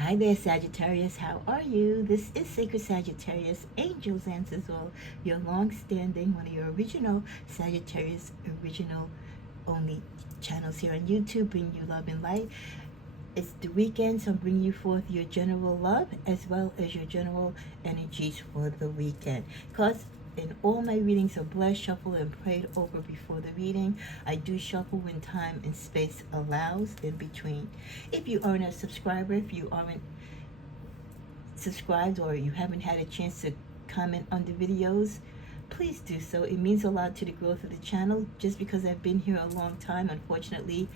Hi there, Sagittarius. How are you? This is Sacred Sagittarius, Angels Answers All, your long-standing, one of your original Sagittarius, original only channels here on YouTube, bring you love and light. It's the weekend, so I'm bringing you forth your general love as well as your general energies for the weekend. Because in all my readings are blessed, shuffled, and prayed over before the reading. I do shuffle when time and space allows in between. If you aren't a subscriber, if you aren't subscribed or you haven't had a chance to comment on the videos, please do so. It means a lot to the growth of the channel. Just because I've been here a long time, unfortunately,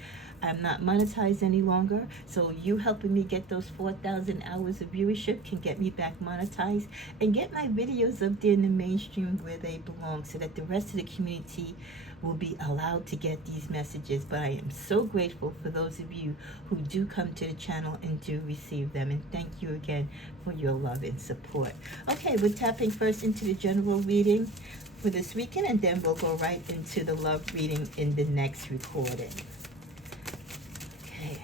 I'm not monetized any longer. So you helping me get those 4,000 hours of viewership can get me back monetized and get my videos up there in the mainstream where they belong, so that the rest of the community will be allowed to get these messages. But I am so grateful for those of you who do come to the channel and do receive them. And thank you again for your love and support. Okay, we're tapping first into the general reading for this weekend, and then we'll go right into the love reading in the next recording. Okay,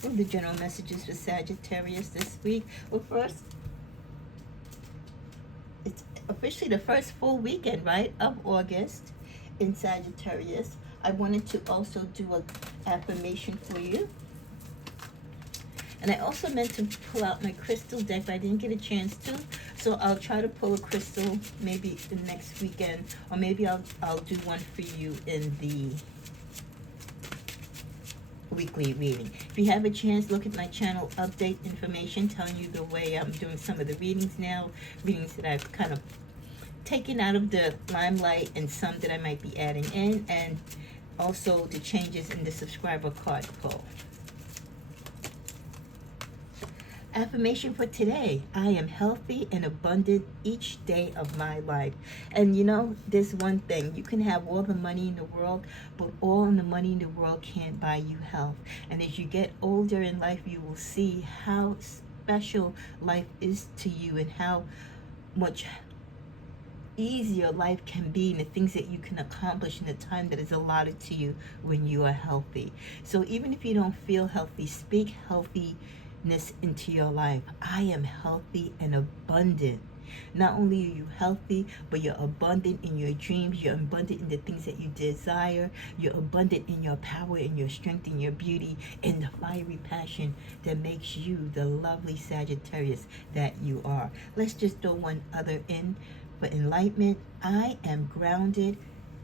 what are the general messages for Sagittarius this week? Well, first, it's officially the first full weekend, right, of August in Sagittarius. I wanted to also do an affirmation for you. And I also meant to pull out my crystal deck, but I didn't get a chance to. So I'll try to pull a crystal maybe the next weekend, or maybe I'll do one for you in the weekly reading. If you have a chance, look at my channel update information telling you the way I'm doing some of the readings now, readings that I've kind of taken out of the limelight and some that I might be adding in, and also the changes in the subscriber card pull. Affirmation for today: I am healthy and abundant each day of my life. And you know, there's one thing: you can have all the money in the world, but all the money in the world can't buy you health. And as you get older in life, you will see how special life is to you and how much easier life can be, and the things that you can accomplish in the time that is allotted to you when you are healthy. So even if you don't feel healthy, speak healthiness into your life. I am healthy and abundant. Not only are you healthy, but you're abundant in your dreams. You're abundant in the things that you desire. You're abundant in your power, in your strength, in your beauty, in the fiery passion that makes you the lovely Sagittarius that you are. Let's just throw one other in for enlightenment. I am grounded,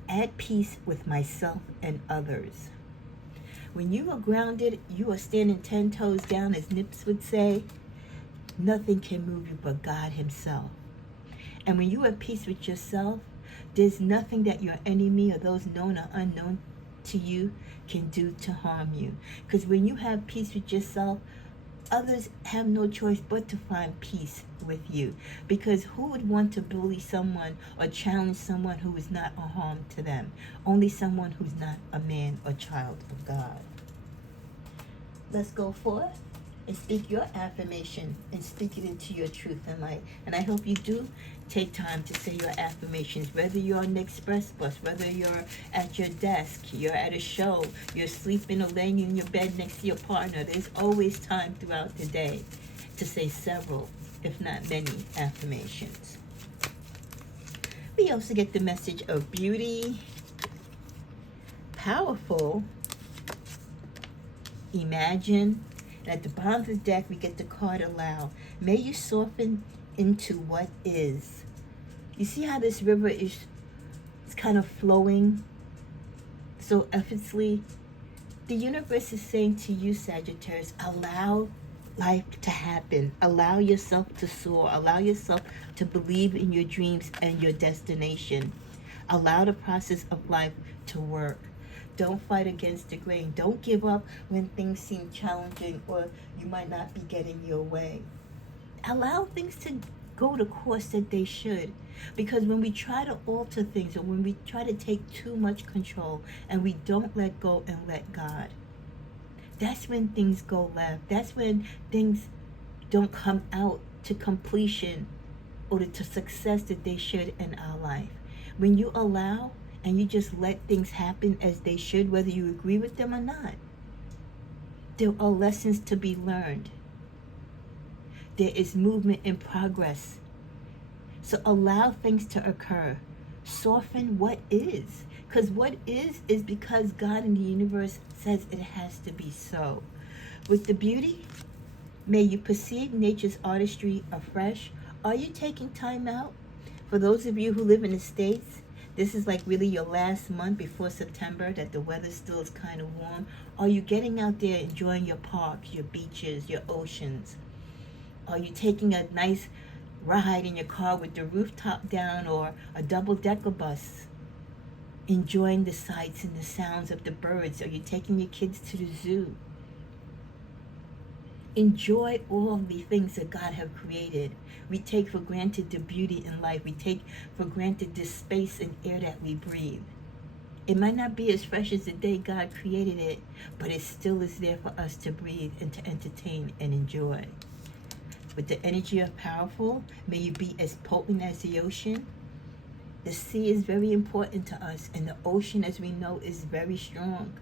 at peace with myself and others. When you are grounded, you are standing 10 toes down, as Nips would say. Nothing can move you but God himself. And when you are at peace with yourself, there's nothing that your enemy or those known or unknown to you can do to harm you. Because when you have peace with yourself, others have no choice but to find peace with you. Because who would want to bully someone or challenge someone who is not a harm to them? Only someone who's not a man or child of God. Let's go forth and speak your affirmation and speak it into your truth and light. And I hope you do take time to say your affirmations, whether you're on the express bus, whether you're at your desk, you're at a show, you're sleeping or laying in your bed next to your partner. There's always time throughout the day to say several, if not many, affirmations. We also get the message of beauty, powerful, imagine. And at the bottom of the deck, we get the card allow. May you soften into what is. You see how this river is kind of flowing so effortlessly? The universe is saying to you, Sagittarius, allow life to happen. Allow yourself to soar. Allow yourself to believe in your dreams and your destination. Allow the process of life to work. Don't fight against the grain. Don't give up when things seem challenging or you might not be getting your way. Allow things to go the course that they should. Because when we try to alter things, or when we try to take too much control and we don't let go and let God, that's when things go left. That's when things don't come out to completion or to success that they should in our life. When you allow and you just let things happen as they should, whether you agree with them or not, there are lessons to be learned. There is movement in progress. So allow things to occur. Soften what is. Because what is because God in the universe says it has to be so. With the beauty, may you perceive nature's artistry afresh. Are you taking time out? For those of you who live in the States, this is like really your last month before September that the weather still is kind of warm. Are you getting out there enjoying your parks, your beaches, your oceans? Are you taking a nice ride in your car with the rooftop down or a double-decker bus? Enjoying the sights and the sounds of the birds? Are you taking your kids to the zoo? Enjoy all the things that God have created. We take for granted the beauty in life. We take for granted this space and air that we breathe. It might not be as fresh as the day God created it, but it still is there for us to breathe and to entertain and enjoy. With the energy of powerful, may you be as potent as the ocean. The sea is very important to us, and the ocean, as we know, is very strong.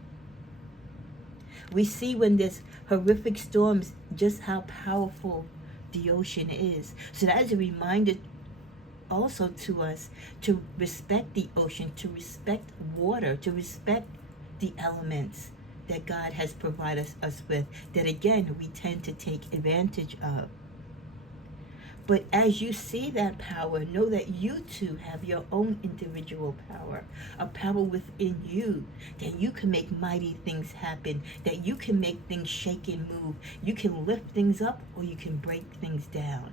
We see when there's horrific storms just how powerful the ocean is. So that is a reminder also to us to respect the ocean, to respect water, to respect the elements that God has provided us with, that again we tend to take advantage of. But as you see that power, know that you too have your own individual power, a power within you, that you can make mighty things happen, that you can make things shake and move. You can lift things up or you can break things down.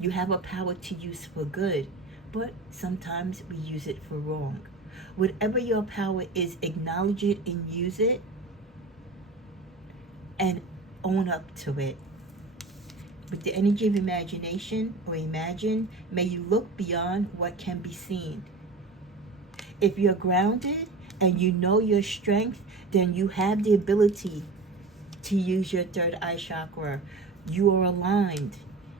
You have a power to use for good, but sometimes we use it for wrong. Whatever your power is, acknowledge it and use it and own up to it. With the energy of imagination or imagine, may you look beyond what can be seen. If you're grounded and you know your strength, then you have the ability to use your third eye chakra. You are aligned.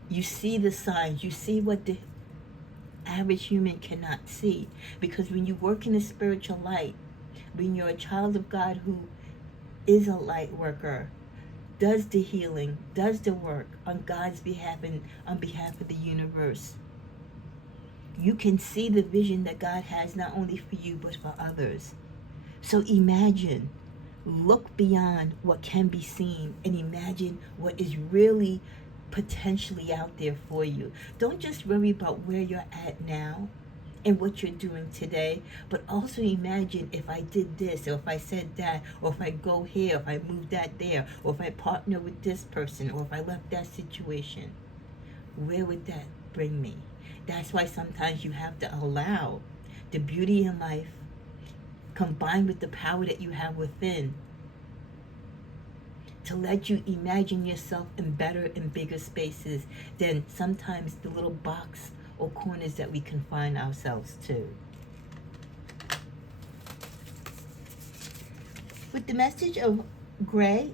You see the signs. You see what the average human cannot see. Because when you work in the spiritual light, when you're a child of God who is a light worker, does the healing, does the work on God's behalf and on behalf of the universe, you can see the vision that God has not only for you but for others. So imagine, look beyond what can be seen and imagine what is really potentially out there for you. Don't just worry about where you're at now and what you're doing today, but also imagine if I did this, or if I said that, or if I go here, if I move that there, or if I partner with this person, or if I left that situation, where would that bring me? That's why sometimes you have to allow the beauty in life combined with the power that you have within to let you imagine yourself in better and bigger spaces than sometimes the little box or corners that we confine ourselves to. With the message of gray,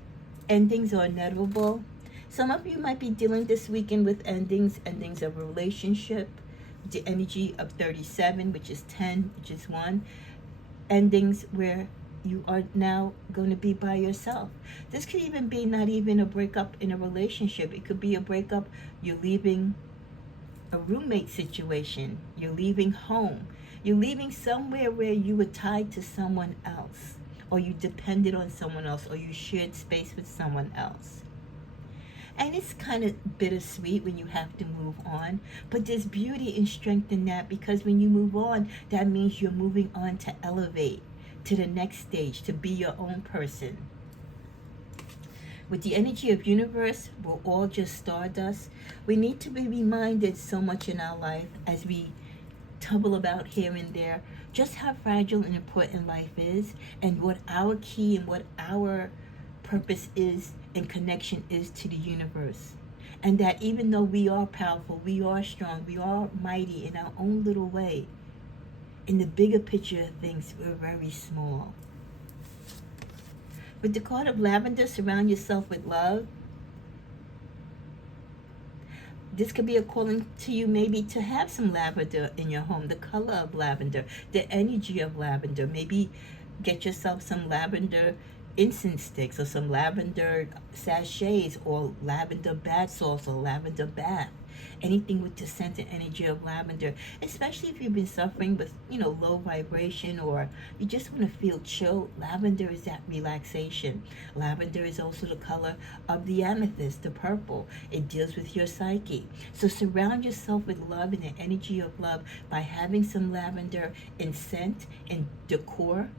endings are inevitable. Some of you might be dealing this weekend with endings of a relationship, the energy of 37, which is 10, which is 1, endings where you are now going to be by yourself. This could even be not even a breakup in a relationship. It could be a breakup, you're leaving a roommate situation, you're leaving home, you're leaving somewhere where you were tied to someone else, or you depended on someone else, or you shared space with someone else. And it's kind of bittersweet when you have to move on, but there's beauty and strength in that, because when you move on, that means you're moving on to elevate to the next stage, to be your own person. With the energy of universe, we're all just stardust. We need to be reminded so much in our life as we tumble about here and there, just how fragile and important life is, and what our key and what our purpose is and connection is to the universe. And that even though we are powerful, we are strong, we are mighty in our own little way, in the bigger picture of things, we're very small. With the card of lavender, surround yourself with love. This could be a calling to you maybe to have some lavender in your home, the color of lavender, the energy of lavender. Maybe get yourself some lavender incense sticks or some lavender sachets or lavender bath salts or lavender bath. Anything with the scent and energy of lavender, especially if you've been suffering with, low vibration, or you just want to feel chill. Lavender is that relaxation. Lavender is also the color of the amethyst, the purple. It deals with your psyche. So surround yourself with love and the energy of love by having some lavender in scent and decor,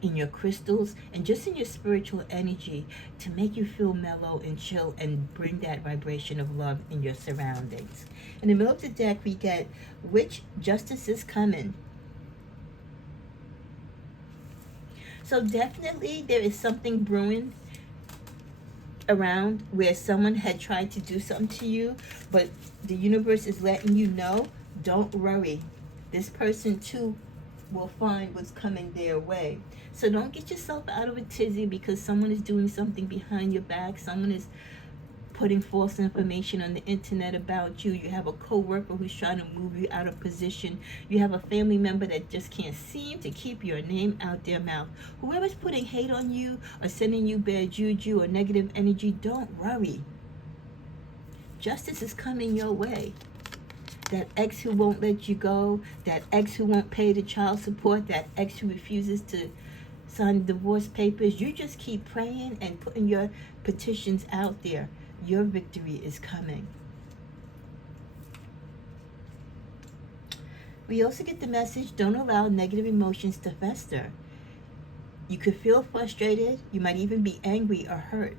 in your crystals, and just in your spiritual energy, to make you feel mellow and chill and bring that vibration of love in your surroundings. In the middle of the deck, we get which justice is coming. So definitely there is something brewing around where someone had tried to do something to you, but the universe is letting you know, don't worry. This person too will find what's coming their way. So don't get yourself out of a tizzy because someone is doing something behind your back. Someone is putting false information on the internet about you. You have a co-worker who's trying to move you out of position. You have a family member that just can't seem to keep your name out their mouth. Whoever's putting hate on you or sending you bad juju or negative energy, don't worry. Justice is coming your way. That ex who won't let you go, that ex who won't pay the child support, that ex who refuses to sign divorce papers, you just keep praying and putting your petitions out there. Your victory is coming. We also get the message, don't allow negative emotions to fester. You could feel frustrated, you might even be angry or hurt.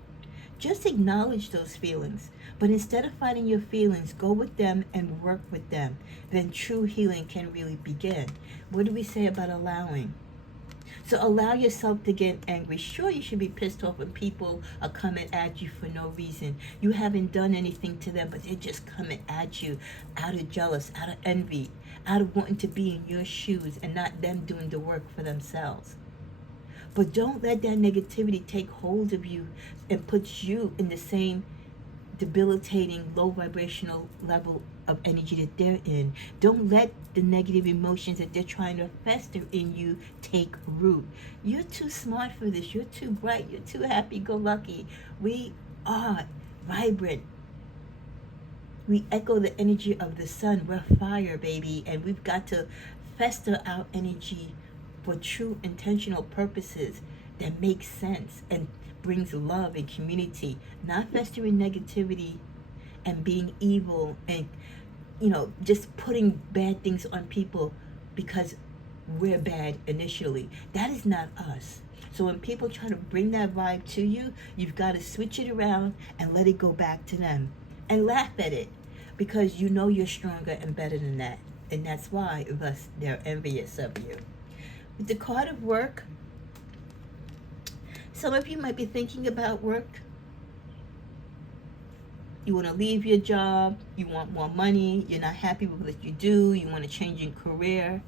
Just acknowledge those feelings. But instead of fighting your feelings, go with them and work with them. Then true healing can really begin. What do we say about allowing? So allow yourself to get angry. Sure, you should be pissed off when people are coming at you for no reason. You haven't done anything to them, but they're just coming at you out of jealous, out of envy, out of wanting to be in your shoes and not them doing the work for themselves. But don't let that negativity take hold of you and put you in the same debilitating, low vibrational level of energy that they're in. Don't let the negative emotions that they're trying to fester in you take root. You're too smart for this. You're too bright. You're too happy-go-lucky. We are vibrant. We echo the energy of the sun. We're fire, baby. And we've got to fester our energy for true intentional purposes that make sense and brings love and community, not festering negativity and being evil and just putting bad things on people because we're bad initially. That is not us. So when people try to bring that vibe to you, you've got to switch it around and let it go back to them and laugh at it, because you know you're stronger and better than that, and that's why thus they're envious of you. With the card of work, some of you might be thinking about work. You want to leave your job. You want more money. You're not happy with what you do. You want to change your career.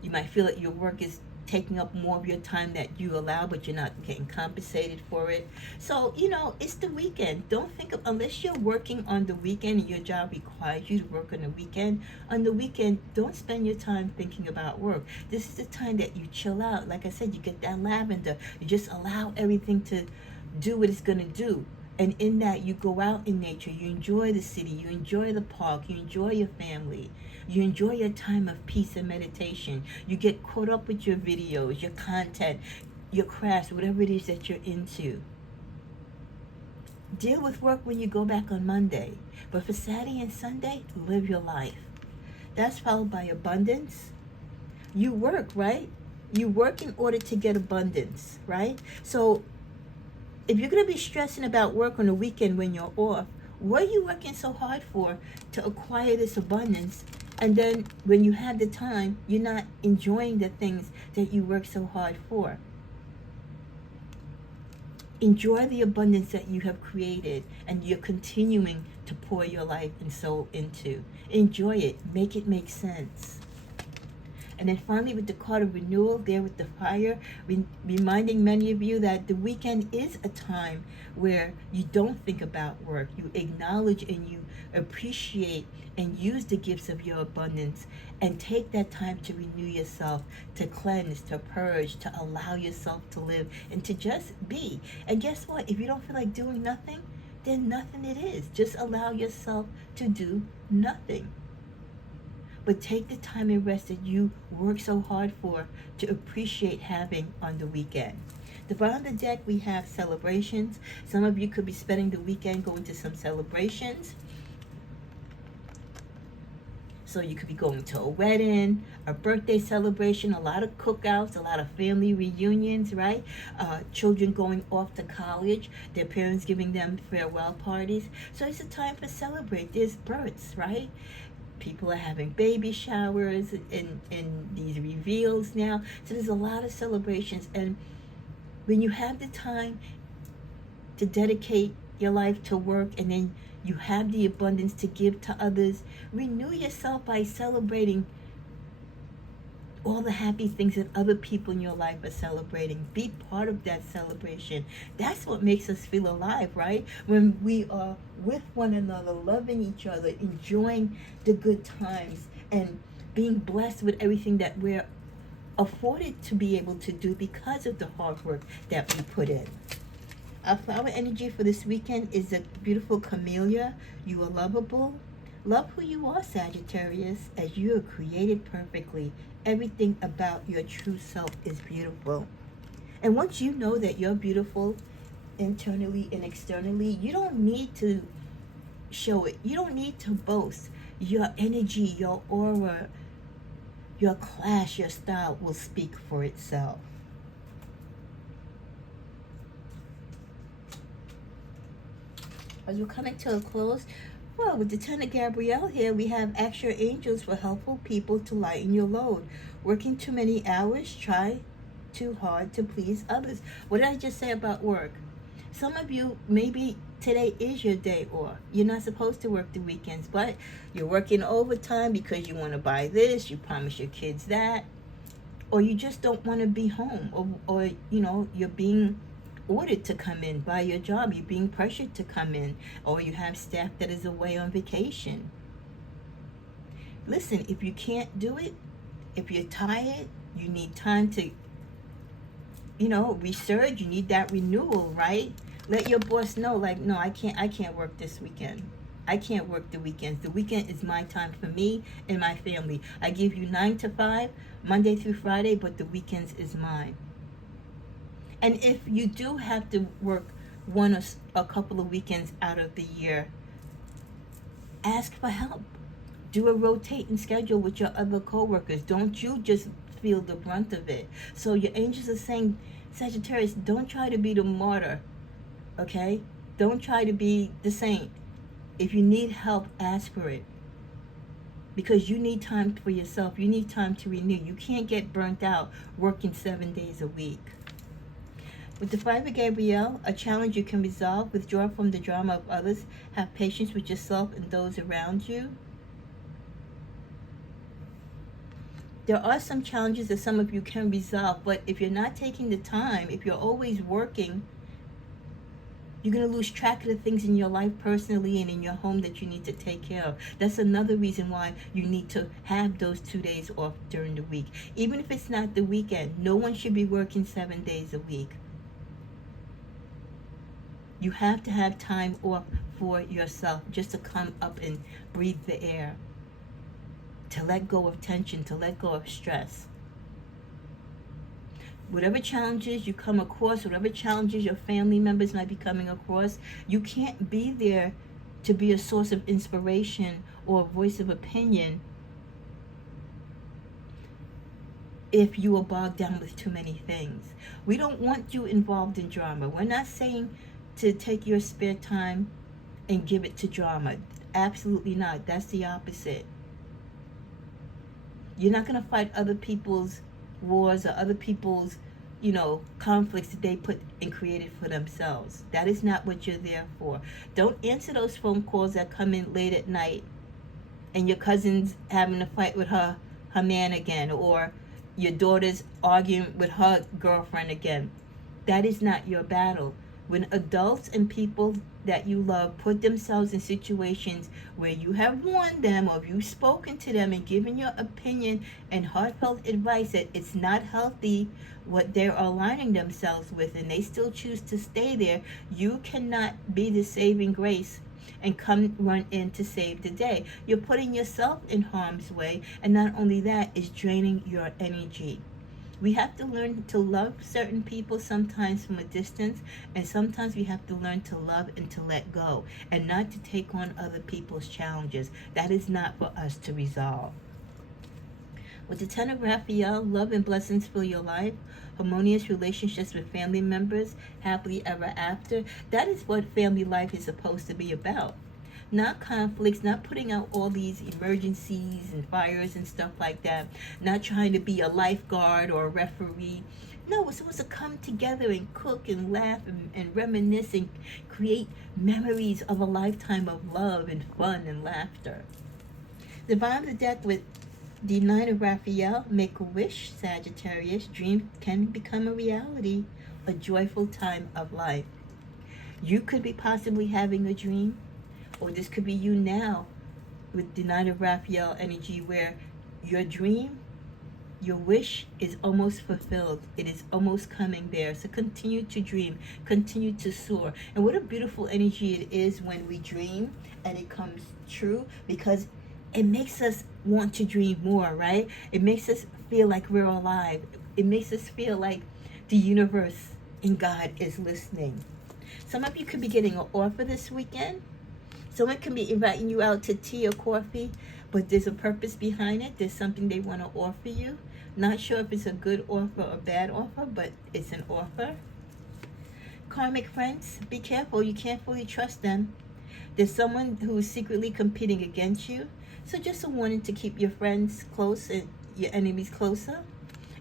You might feel that your work is taking up more of your time that you allow, but you're not getting compensated for it. So, it's the weekend. Don't think of, unless you're working on the weekend and your job requires you to work on the weekend, don't spend your time thinking about work. This is the time that you chill out. Like I said, you get that lavender. You just allow everything to do what it's going to do. And in that, you go out in nature. You enjoy the city. You enjoy the park. You enjoy your family. You enjoy your time of peace and meditation. You get caught up with your videos, your content, your crafts, whatever it is that you're into. Deal with work when you go back on Monday. But for Saturday and Sunday, live your life. That's followed by abundance. You work, right? You work in order to get abundance, right? So if you're going to be stressing about work on the weekend when you're off, what are you working so hard for to acquire this abundance? And then when you have the time, you're not enjoying the things that you work so hard for. Enjoy the abundance that you have created and you're continuing to pour your life and soul into. Enjoy it. Make it make sense. And then finally, with the card of renewal, there with the fire, reminding many of you that the weekend is a time where you don't think about work. You acknowledge and you appreciate and use the gifts of your abundance, and take that time to renew yourself, to cleanse, to purge, to allow yourself to live, and to just be. And guess what? If you don't feel like doing nothing, then nothing it is. Just allow yourself to do nothing. But take the time and rest that you work so hard for, to appreciate having on the weekend. The bottom of the deck, we have celebrations. Some of you could be spending the weekend going to some celebrations. So you could be going to a wedding, a birthday celebration, a lot of cookouts, a lot of family reunions, right? Children going off to college, their parents giving them farewell parties. So it's a time to celebrate. There's births, right? People are having baby showers and these reveals now. So there's a lot of celebrations. And when you have the time to dedicate your life to work, and then you have the abundance to give to others, renew yourself by celebrating all the happy things that other people in your life are celebrating. Be part of that celebration. That's what makes us feel alive, right? When we are with one another, loving each other, enjoying the good times, and being blessed with everything that we're afforded to be able to do because of the hard work that we put in. Our flower energy for this weekend is a beautiful camellia. You are lovable. Love who you are, Sagittarius, as you are created perfectly. Everything about your true self is beautiful. And once you know that you're beautiful internally and externally, you don't need to show it. You don't need to boast. Your energy, your aura, your class, your style will speak for itself. As we're coming to a close, well, with the Ten of Gabrielle here, we have ask your angels for helpful people to lighten your load. Working too many hours, try too hard to please others. What did I just say about work? Some of you, maybe today is your day off. You're not supposed to work the weekends, but you're working overtime because you want to buy this, you promise your kids that, or you just don't want to be home, or you're being ordered to come in by your job, you're being pressured to come in, or you have staff that is away on vacation. Listen, if you can't do it, if you're tired, you need time to resurge, you need that renewal, right? Let your boss know, like, no, I can't work this weekend. I can't work the weekends. The weekend is my time for me and my family. I give you 9 to 5, Monday through Friday, but the weekends is mine. And if you do have to work one or a couple of weekends out of the year, ask for help. Do a rotating schedule with your other coworkers. Don't you just feel the brunt of it. So your angels are saying, Sagittarius, don't try to be the martyr, okay? Don't try to be the saint. If you need help, ask for it. Because you need time for yourself. You need time to renew. You can't get burnt out working 7 days a week. With the Five of Gabrielle, a challenge you can resolve. Withdraw from the drama of others. Have patience with yourself and those around you. There are some challenges that some of you can resolve, but if you're not taking the time, if you're always working, you're going to lose track of the things in your life personally and in your home that you need to take care of. That's another reason why you need to have those 2 days off during the week. Even if it's not the weekend, no one should be working 7 days a week. You have to have time off for yourself, just to come up and breathe the air, to let go of tension, to let go of stress. Whatever challenges you come across, whatever challenges your family members might be coming across, you can't be there to be a source of inspiration or a voice of opinion if you are bogged down with too many things. We don't want you involved in drama. We're not saying to take your spare time and give it to drama. Absolutely not. That's the opposite. You're not going to fight other people's wars or other people's, conflicts that they put and created for themselves. That is not what you're there for. Don't answer those phone calls that come in late at night and your cousin's having a fight with her her man again, or your daughter's arguing with her girlfriend again. That is not your battle. When adults and people that you love put themselves in situations where you have warned them, or you've spoken to them and given your opinion and heartfelt advice that it's not healthy what they're aligning themselves with, and they still choose to stay there, you cannot be the saving grace and come run in to save the day. You're putting yourself in harm's way, and not only that, is draining your energy. We have to learn to love certain people sometimes from a distance, and sometimes we have to learn to love and to let go, and not to take on other people's challenges. That is not for us to resolve. With the Ten of Raphael, love and blessings fill your life, harmonious relationships with family members, happily ever after. That is what family life is supposed to be about. Not conflicts, not putting out all these emergencies and fires and stuff like that, not trying to be a lifeguard or a referee. No, we're supposed to come together and cook and laugh and reminisce and create memories of a lifetime of love and fun and laughter. The bottom of the deck with the Nine of Raphael, make a wish, Sagittarius. Dreams can become a reality, a joyful time of life. You could be possibly having a dream, or this could be you now with the Nine of Raphael energy, where your dream, your wish is almost fulfilled. It is almost coming there. So continue to dream, continue to soar. And what a beautiful energy it is when we dream and it comes true, because it makes us want to dream more, right? It makes us feel like we're alive. It makes us feel like the universe and God is listening. Some of you could be getting an offer this weekend. Someone can be inviting you out to tea or coffee, but there's a purpose behind it. There's something they want to offer you. Not sure if it's a good offer or bad offer, but it's an offer. Karmic friends, be careful. You can't fully trust them. There's someone who is secretly competing against you. So just a warning to keep your friends close and your enemies closer.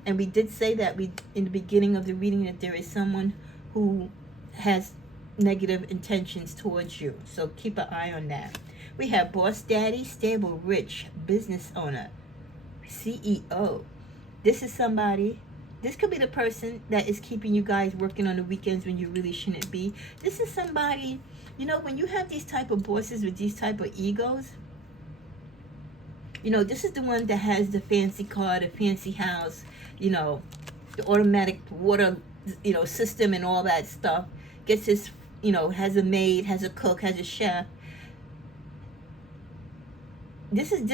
And we did say that in the beginning of the reading that there is someone who has negative intentions towards you. So keep an eye on that. We have boss daddy, stable, rich, business owner, CEO. This is somebody, this could be the person that is keeping you guys working on the weekends when you really shouldn't be. This is somebody, when you have these type of bosses with these type of egos, this is the one that has the fancy car, the fancy house, the automatic water, system and all that stuff. Gets his, has a maid, has a cook, has a chef. This is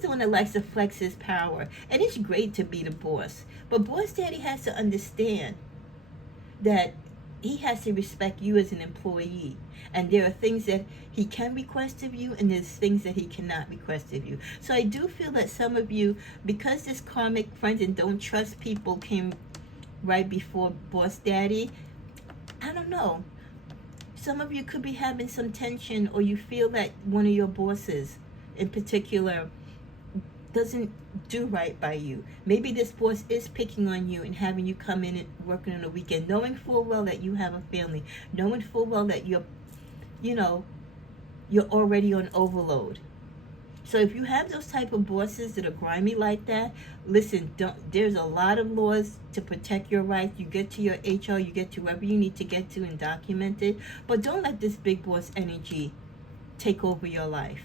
the one that likes to flex his power. And it's great to be the boss. But boss daddy has to understand that he has to respect you as an employee. And there are things that he can request of you, and there's things that he cannot request of you. So I do feel that some of you, because this karmic friends and don't trust people came right before boss daddy, I don't know. Some of you could be having some tension, or you feel that one of your bosses in particular doesn't do right by you. Maybe this boss is picking on you and having you come in and working on a weekend, knowing full well that you have a family, knowing full well that you're already on overload. So if you have those type of bosses that are grimy like that, listen, there's a lot of laws to protect your rights. You get to your HR, you get to wherever you need to get to and document it. But don't let this big boss energy take over your life.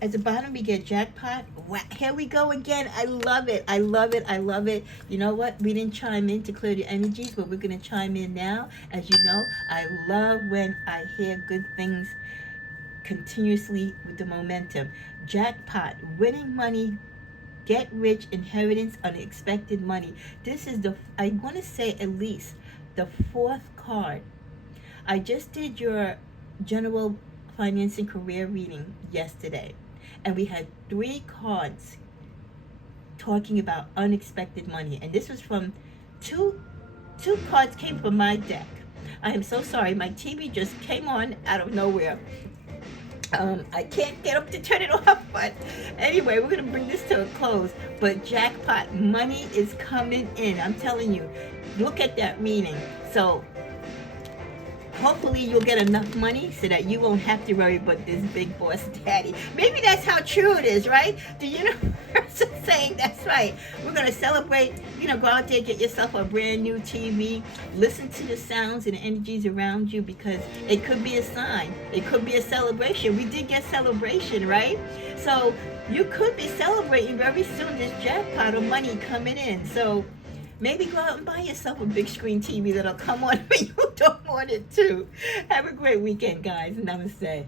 At the bottom, we get jackpot. Wow, here we go again. I love it. I love it. I love it. You know what? We didn't chime in to clear the energies, but we're going to chime in now. As you know, I love when I hear good things continuously with the momentum. Jackpot, winning money, get rich, inheritance, unexpected money. This is I want to say at least the fourth card. I just did your general finance and career reading yesterday, and we had 3 cards talking about unexpected money, and this was from two cards came from my deck. I am so sorry, my TV just came on out of nowhere. I can't get up to turn it off, but anyway, we're going to bring this to a close. But jackpot, money is coming in. I'm telling you, look at that reading. So hopefully you'll get enough money so that you won't have to worry about this big boss daddy. Maybe that's how true it is, right? The universe is saying that's right. We're going to celebrate. Go out there, get yourself a brand new TV. Listen to the sounds and the energies around you, because it could be a sign. It could be a celebration. We did get celebration, right? So you could be celebrating very soon this jackpot of money coming in. So maybe go out and buy yourself a big screen TV that'll come on when you don't want it to. Have a great weekend, guys. Namaste.